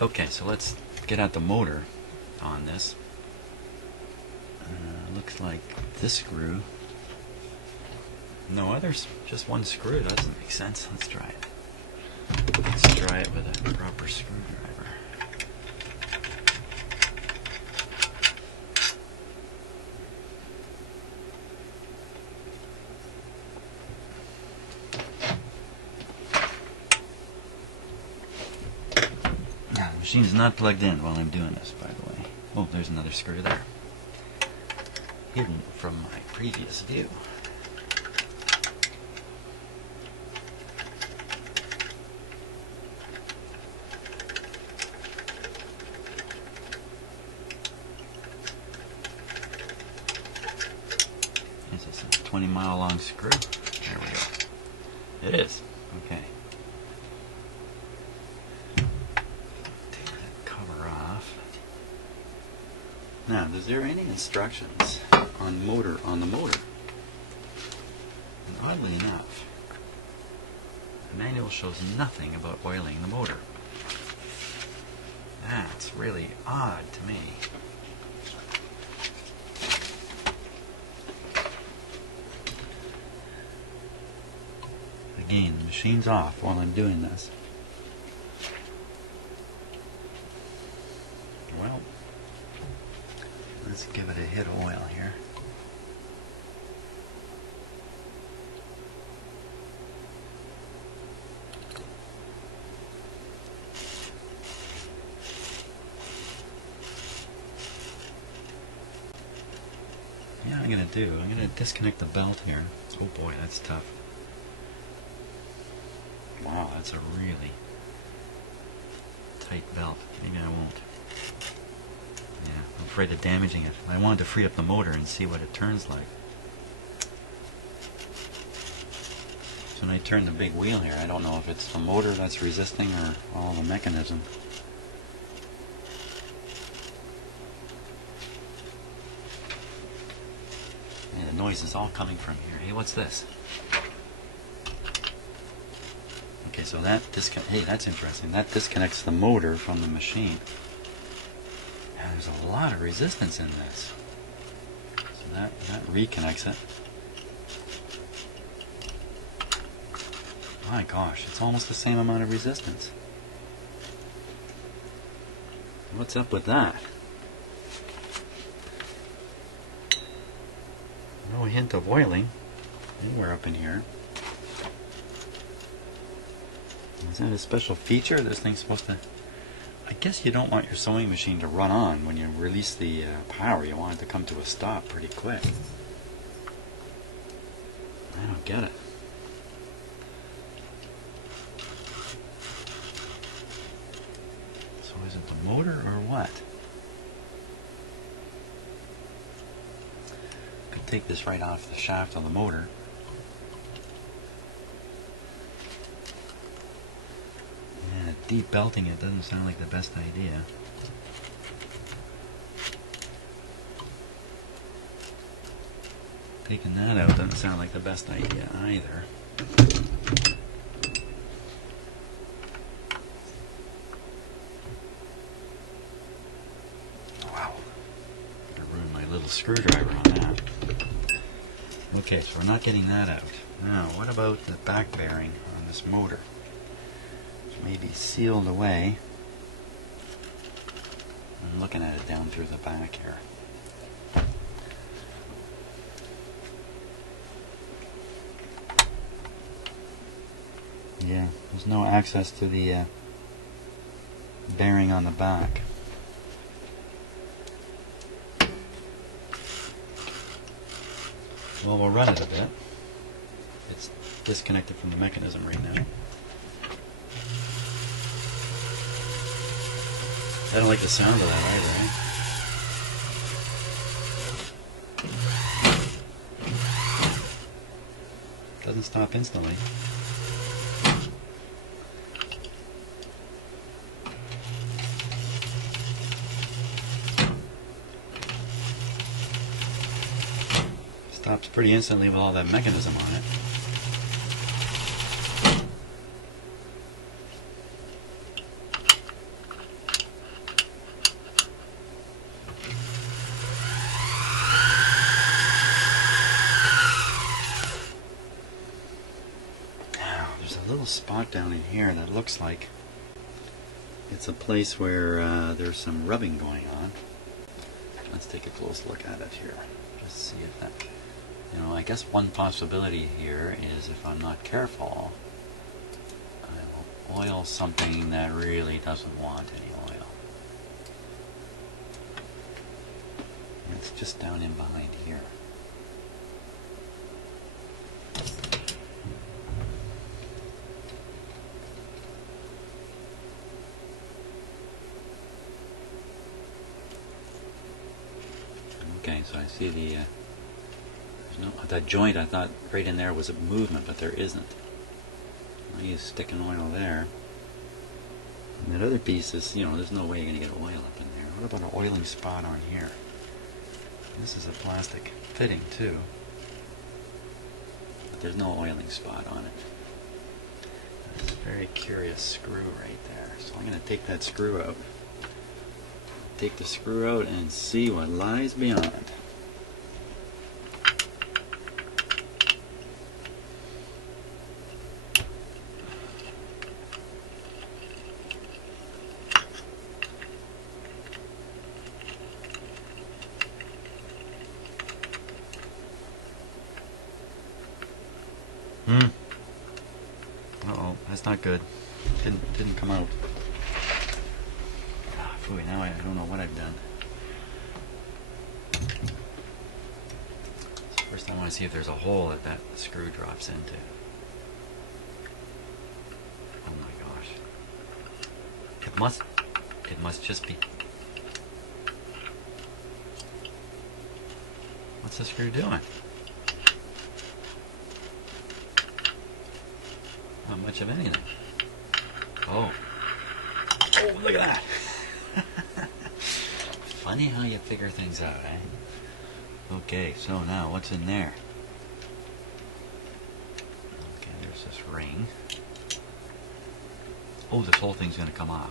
Okay, so let's get at the motor on this. Looks like this screw. No others, just one screw. Doesn't make sense. Let's try it. Let's try it with a proper screwdriver. Now, the machine is not plugged in while I'm doing this, by the way. Oh, there's another screw there. Hidden from my previous view. Is this a 20-mile long screw? There we go. It is. Okay. Take that cover off. Now, is there any instructions on the motor? And oddly enough, the manual shows nothing about oiling the motor. That's really odd to me. Again, the machine's off while I'm doing this. Well, let's give it a hit of oil here. Yeah, I'm going to disconnect the belt here. Oh boy, that's tough. Wow, that's a really tight belt. Maybe I won't. Yeah, I'm afraid of damaging it. I wanted to free up the motor and see what it turns like. So when I turn the big wheel here, I don't know if it's the motor that's resisting or all the mechanism. And the noise is all coming from here. Hey, what's this? Okay, so that hey, that's interesting. That disconnects the motor from the machine. And there's a lot of resistance in this. So that reconnects it. My gosh, it's almost the same amount of resistance. What's up with that? No hint of oiling anywhere up in here. Is that a special feature? This thing's supposed to... I guess you don't want your sewing machine to run on when you release the power. You want it to come to a stop pretty quick. I don't get it. So is it the motor or what? Could take this right off the shaft of the motor. Deep belting it doesn't sound like the best idea. Taking that out doesn't sound like the best idea either. Wow. I ruined my little screwdriver on that. Okay, so we're not getting that out. Now, what about the back bearing on this motor? Maybe sealed away. I'm looking at it down through the back here. Yeah, there's no access to the bearing on the back. Well, we'll run it a bit. It's disconnected from the mechanism right now. I don't like the sound of that either, eh? Doesn't stop instantly. Stops pretty instantly with all that mechanism on it. spot down in here that looks like it's a place where there's some rubbing going on. Let's take a close look at it here. Just see if that, you know, I guess one possibility here is if I'm not careful, I will oil something that really doesn't want any oil. It's just down in behind here. Okay, so I see the there's no, that joint. I thought right in there was a movement, but there isn't. I use sticking oil there. And that other piece is, you know, there's no way you're going to get oil up in there. What about an oiling spot on here? This is a plastic fitting too, but there's no oiling spot on it. That's a very curious screw right there. So I'm going to take that screw out. Take the screw out and see what lies beyond. Uh-oh, that's not good. Didn't come out. Boy, now I don't know what I've done. So first I want to see if there's a hole that screw drops into. Oh my gosh. It must just be. What's the screw doing? Not much of anything. Oh. Oh, look at that. Funny how you figure things out, eh? Okay, so now what's in there? Okay, there's this ring. Oh, this whole thing's going to come off.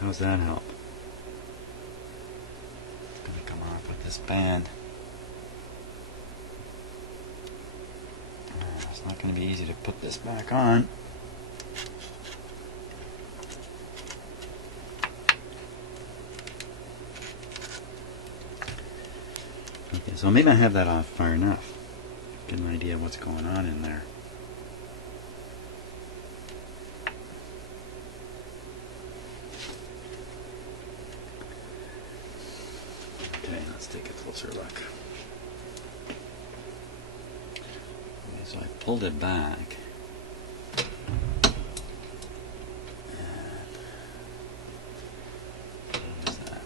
How's that help? It's going to come off with this band. It's not going to be easy to put this back on. Okay, so maybe I have that off far enough. Get an idea of what's going on in there. Okay, let's take a closer look. Okay, so I pulled it back. What is that?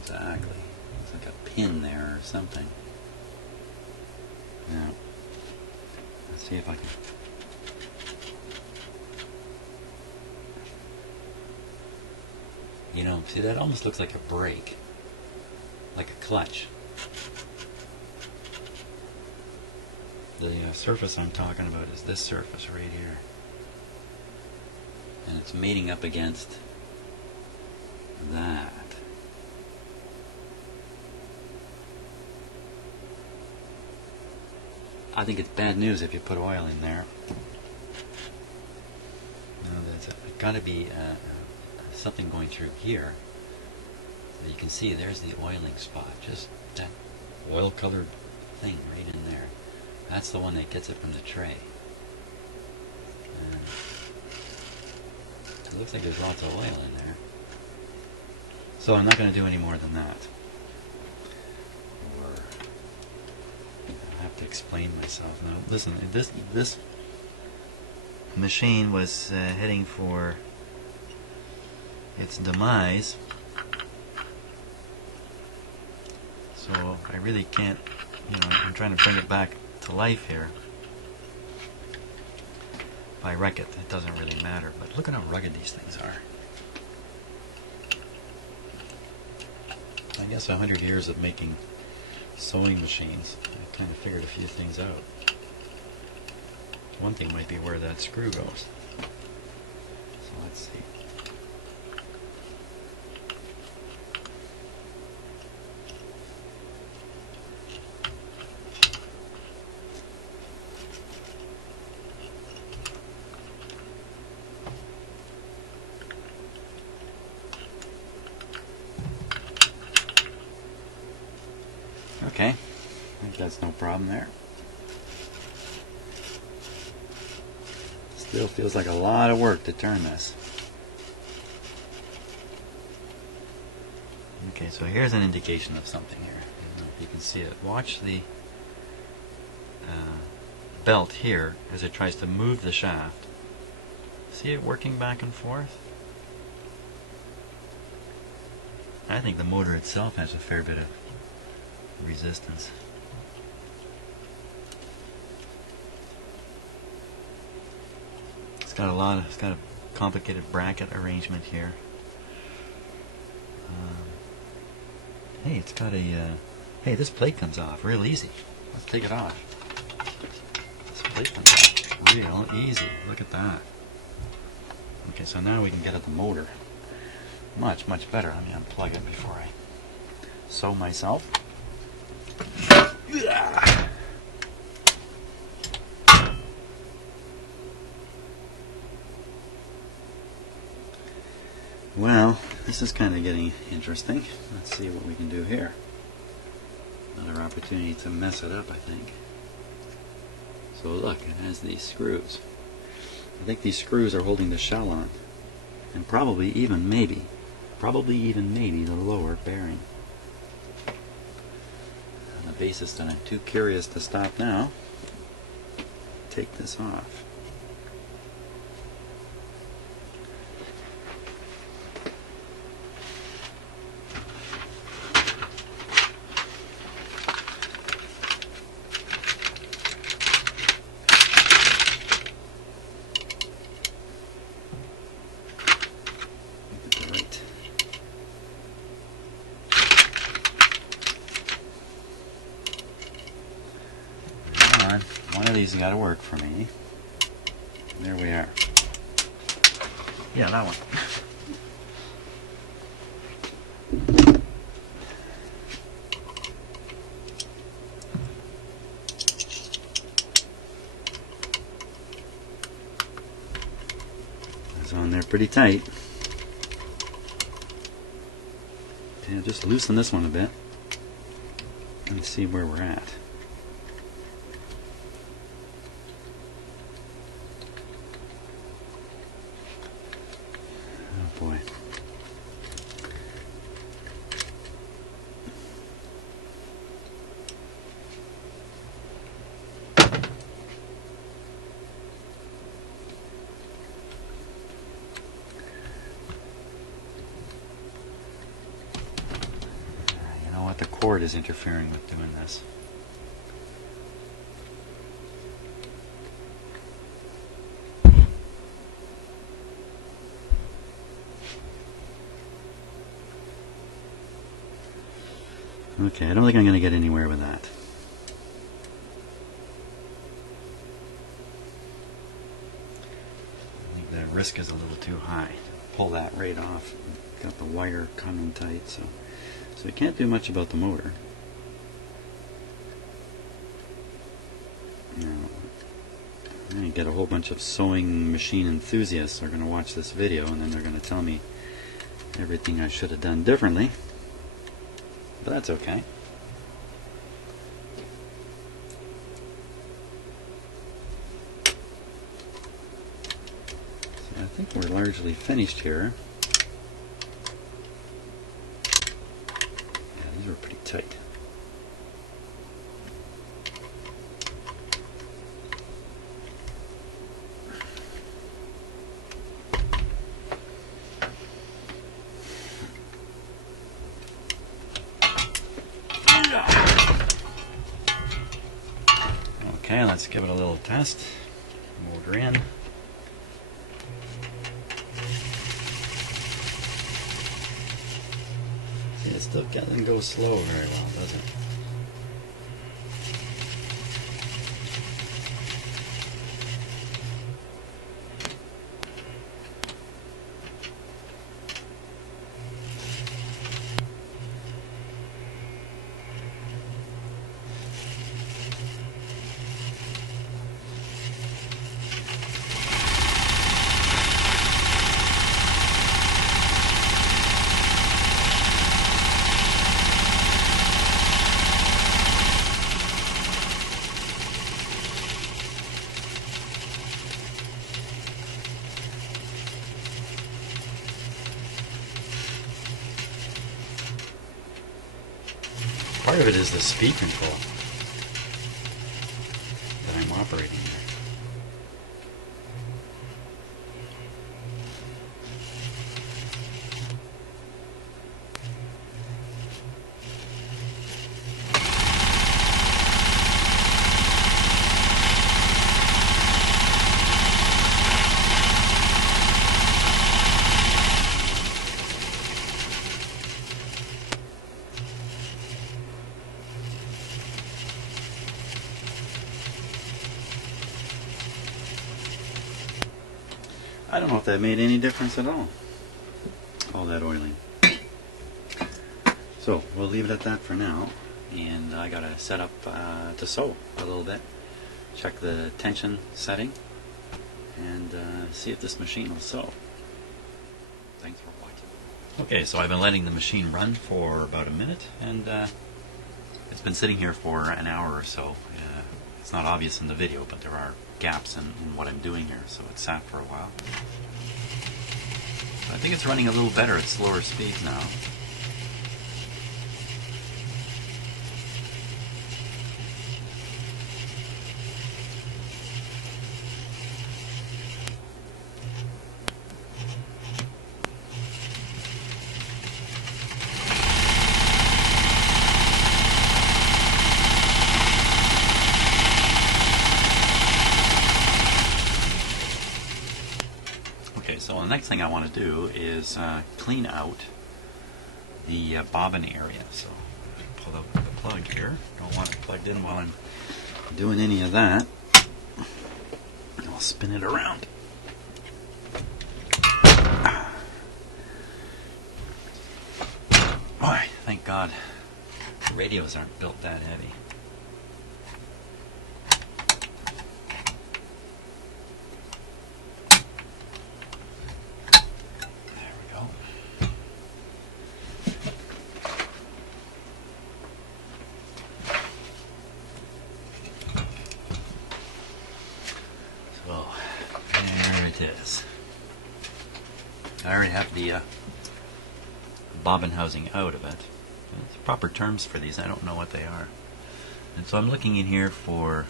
Exactly. Pin there or something. Now, let's see if I can. You know, see, that almost looks like a brake, like a clutch. The surface I'm talking about is this surface right here, and it's mating up against that. I think it's bad news if you put oil in there. No, there's got to be something going through here. So you can see there's the oiling spot, just that oil-colored thing right in there. That's the one that gets it from the tray. And it looks like there's lots of oil in there. So I'm not going to do any more than that. To explain myself now. Listen, this machine was heading for its demise, so I really can't, you know, I'm trying to bring it back to life here. If I wreck it, it doesn't really matter, but look at how rugged these things are. I guess 100 years of making sewing machines, I kind of figured a few things out. One thing might be where that screw goes. So let's see. That's no problem there. Still feels like a lot of work to turn this. Okay, so here's an indication of something here. I don't know if you can see it. Watch the belt here as it tries to move the shaft. See it working back and forth? I think the motor itself has a fair bit of resistance. It's got a complicated bracket arrangement here. Hey, it's got a hey, this plate comes off real easy. Let's take it off. This plate comes off real easy. Look at that. Okay, so now we can get at the motor. Much better. Let me unplug it before I sew myself. Well, this is kind of getting interesting. Let's see what we can do here. Another opportunity to mess it up, I think. So look, it has these screws. I think these screws are holding the shell on. And probably even maybe the lower bearing. On the basis that I'm too curious to stop now, take this off. One of these has got to work for me. There we are. Yeah, that one. It's on there pretty tight. Okay, I'll just loosen this one a bit and see where we're at. Boy. You know what? The cord is interfering with doing this. Okay, I don't think I'm going to get anywhere with that. I think the risk is a little too high. Pull that right off. Got the wire coming tight, so we can't do much about the motor. Now, you get a whole bunch of sewing machine enthusiasts who are going to watch this video, and then they're going to tell me everything I should have done differently. But that's okay. So I think we're largely finished here. Yeah, these are pretty tight. Okay, let's give it a little test. Motor in. See, it still doesn't go slow very well, does it? Part of it is the speed control that I'm operating here. I don't know if that made any difference at all that oiling. So we'll leave it at that for now, and I gotta set up to sew a little bit, check the tension setting, and see if this machine will sew. Thanks for watching. Okay, so I've been letting the machine run for about a minute, and it's been sitting here for an hour or so. It's not obvious in the video, but there are gaps in what I'm doing here, so it's sat for a while. I think it's running a little better at slower speeds now. Okay, so the next thing I want to do is clean out the bobbin area. So pull out the plug here. Don't want it plugged in while I'm doing any of that. I'll spin it around. Boy, thank God the radios aren't built that heavy. So, there it is. I already have the bobbin housing out of it. There's proper terms for these. I don't know what they are. And so I'm looking in here for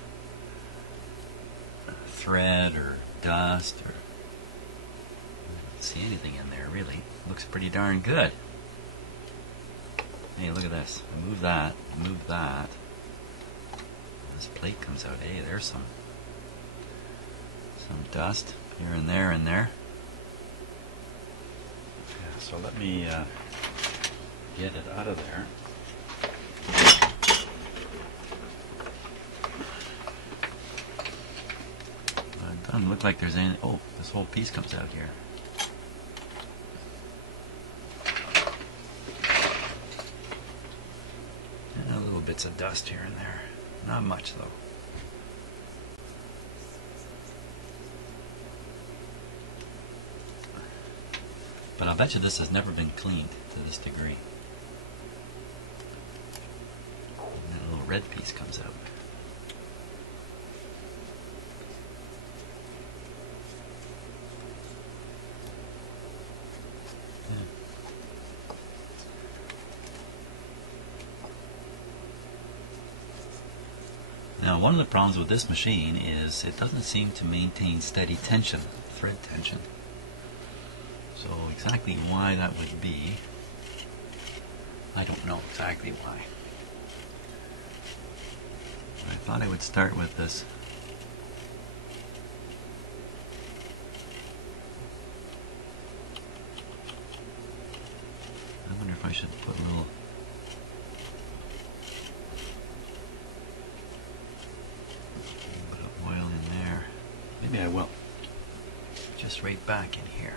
thread or dust, or I don't see anything in there really. Looks pretty darn good. Hey, look at this. I move that, move that. This plate comes out. Hey, there's some dust here and there and there. Yeah, so let me get it out of there. It doesn't look like there's any. Oh, this whole piece comes out here. And little bits of dust here and there. Not much though. But I'll bet you this has never been cleaned to this degree. And that little red piece comes out. Now, one of the problems with this machine is it doesn't seem to maintain steady tension, thread tension. So exactly why that would be, I don't know exactly why. But I thought I would start with this. I wonder if I should put a little bit of oil in there. Maybe I will. Just right back in here.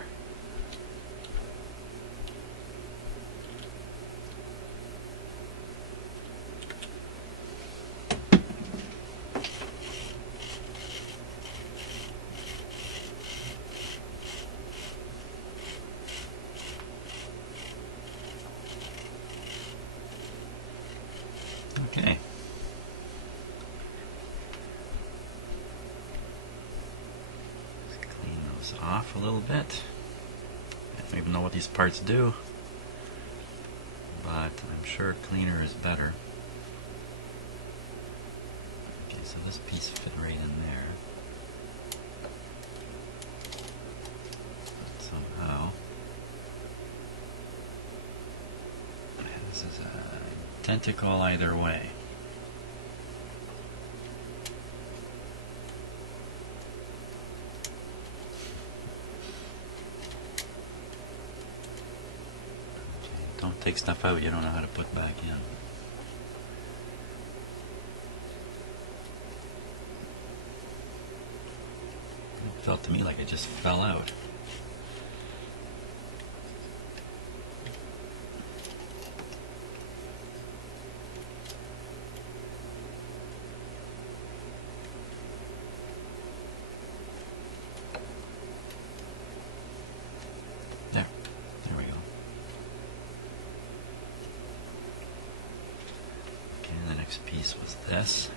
Okay. Let's clean those off a little bit. I don't even know what these parts do, but I'm sure cleaner is better. this piece fit right in there. But somehow, this is identical either way. Don't take stuff out you don't know how to put back in. It felt to me like it just fell out. There we go. Okay, the next piece was this.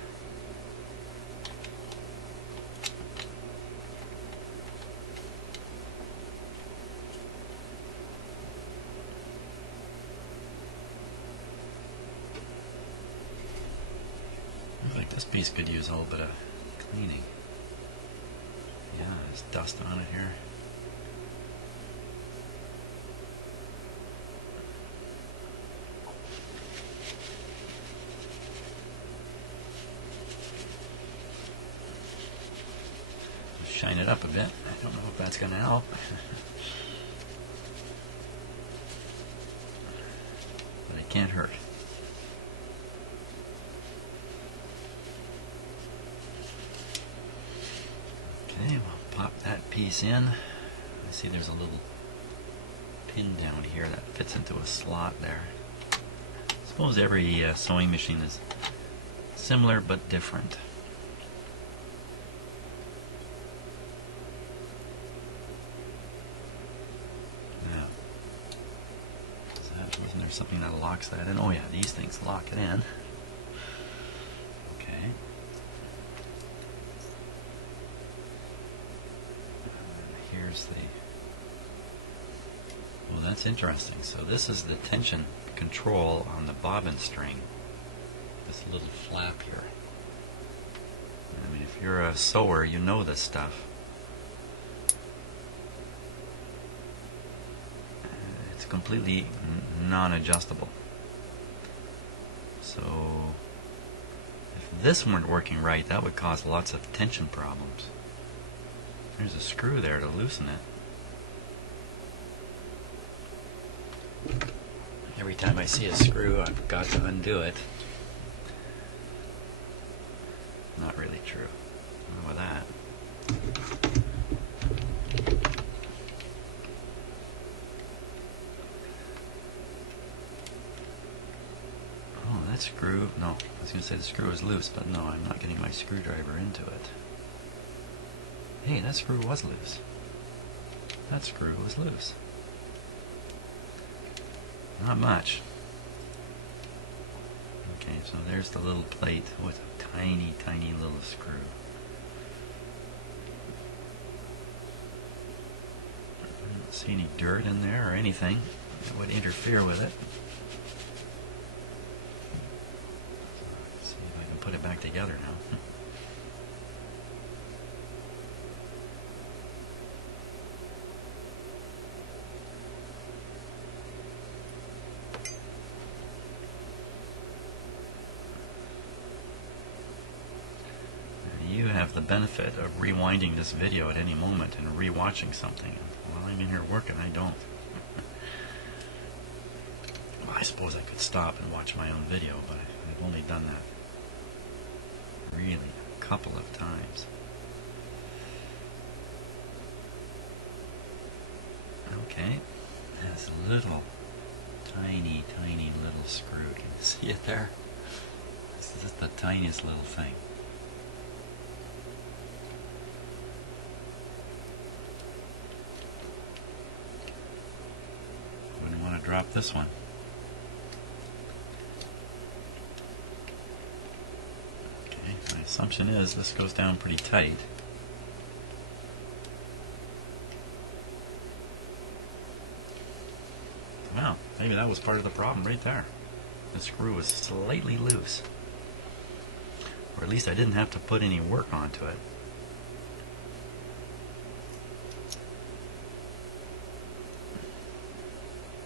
Looks like this piece could use a little bit of cleaning. Yeah, there's dust on it here. Shine it up a bit. I don't know if that's going to help. But it can't hurt. Okay, we'll pop that piece in. I see there's a little pin down here that fits into a slot there. I suppose every sewing machine is similar but different. Isn't there something that locks that in? Oh yeah, these things lock it in. Okay. Here's the... Well, that's interesting. So this is the tension control on the bobbin string. This little flap here. I mean, if you're a sewer, you know this stuff. Completely non-adjustable. So if this weren't working right, that would cause lots of tension problems. There's a screw there to loosen it. Every time I see a screw, I've got to undo it. Not really true. Not with that. Screw, no, I was going to say the screw is loose, but no, I'm not getting my screwdriver into it. Hey, that screw was loose. That screw was loose. Not much. Okay, so there's the little plate with a tiny, tiny little screw. I don't see any dirt in there or anything that would interfere with it. Put it back together now. You have the benefit of rewinding this video at any moment and rewatching something. While I'm in here working, I don't. Well, I suppose I could stop and watch my own video, but I've only done that really a couple of times. Okay, there's a little tiny, tiny little screw. Can you see it there? This is the tiniest little thing. Wouldn't want to drop this one. My assumption is this goes down pretty tight. Wow, maybe that was part of the problem right there. The screw was slightly loose. Or at least I didn't have to put any work onto it.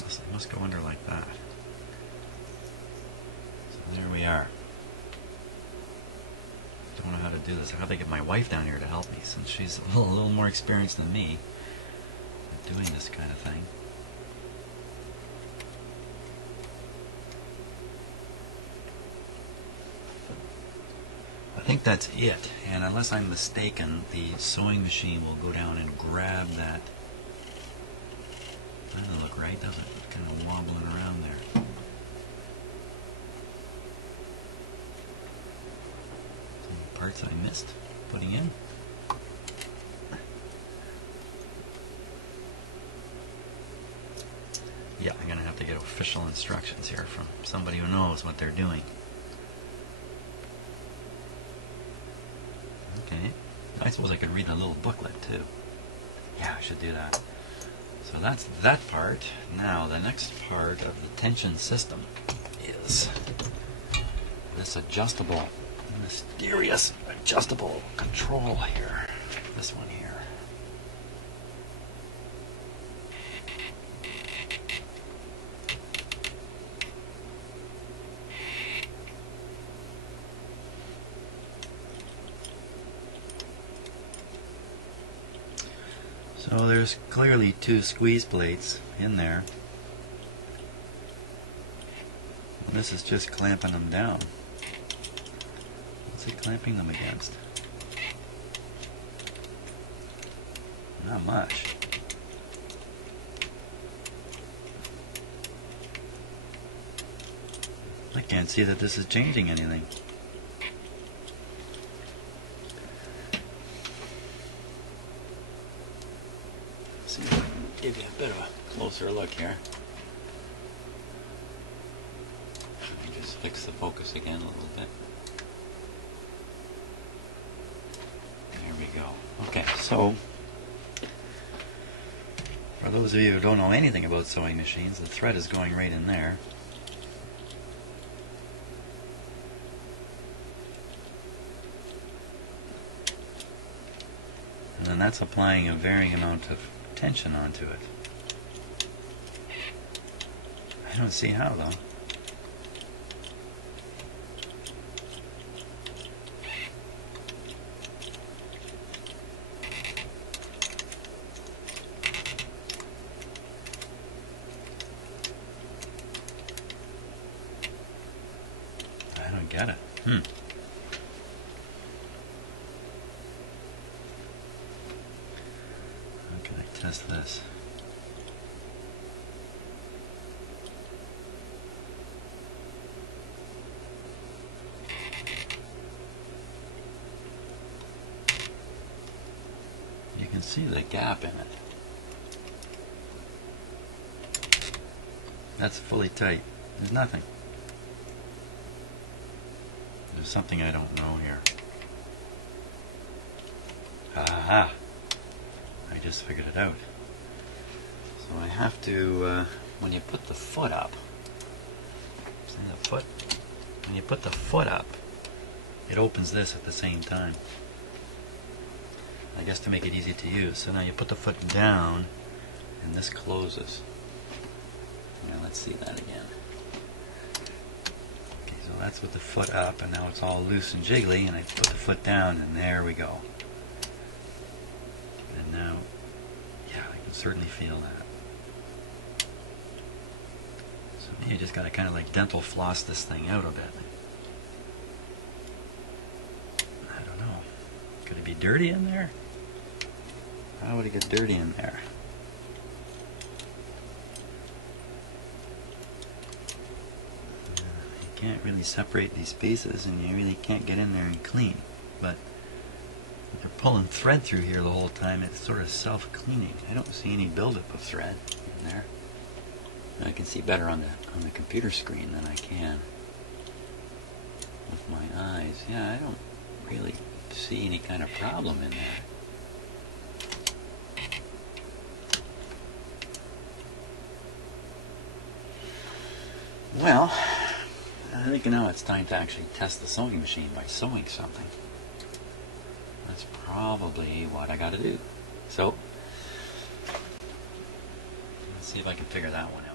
It must go under like that. So there we are. Don't know how to do this. I have to get my wife down here to help me, since she's a little more experienced than me at doing this kind of thing. I think that's it, and unless I'm mistaken, the sewing machine will go down and grab that. That doesn't look right, does it? It's kind of wobbling around there. Some parts I missed putting in. Yeah, I'm going to have to get official instructions here from somebody who knows what they're doing. Okay. I suppose I could read the little booklet too. Yeah, I should do that. So that's that part. Now the next part of the tension system is this adjustable, mysterious adjustable control here. This one here. So there's clearly two squeeze plates in there. And this is just clamping them down. What's it clamping them against? Not much. I can't see that this is changing anything. See if I can give you a bit of a closer look here. Let me just fix the focus again a little bit. There we go. Okay, so for those of you who don't know anything about sewing machines, the thread is going right in there. And then that's applying a varying amount of tension onto it. I don't see how though. I don't get it. How can I test this? You can see the gap in it. That's fully tight. There's nothing. There's something I don't know here. Aha! I just figured it out. So I have to, when you put the foot up, see the foot? When you put the foot up, it opens this at the same time. I guess to make it easy to use. So now you put the foot down, and this closes. Now let's see that again. Okay, so that's with the foot up, and now it's all loose and jiggly, and I put the foot down, and there we go. And now, yeah, I can certainly feel that. So now you just got to kind of like dental floss this thing out a bit. I don't know. Could it be dirty in there? How would it get dirty in there? You can't really separate these pieces, and you really can't get in there and clean. But if you're pulling thread through here the whole time, it's sort of self-cleaning. I don't see any buildup of thread in there. I can see better on the computer screen than I can with my eyes. Yeah, I don't really see any kind of problem in there. Well, I think now it's time to actually test the sewing machine by sewing something. That's probably what I got to do. So, let's see if I can figure that one out.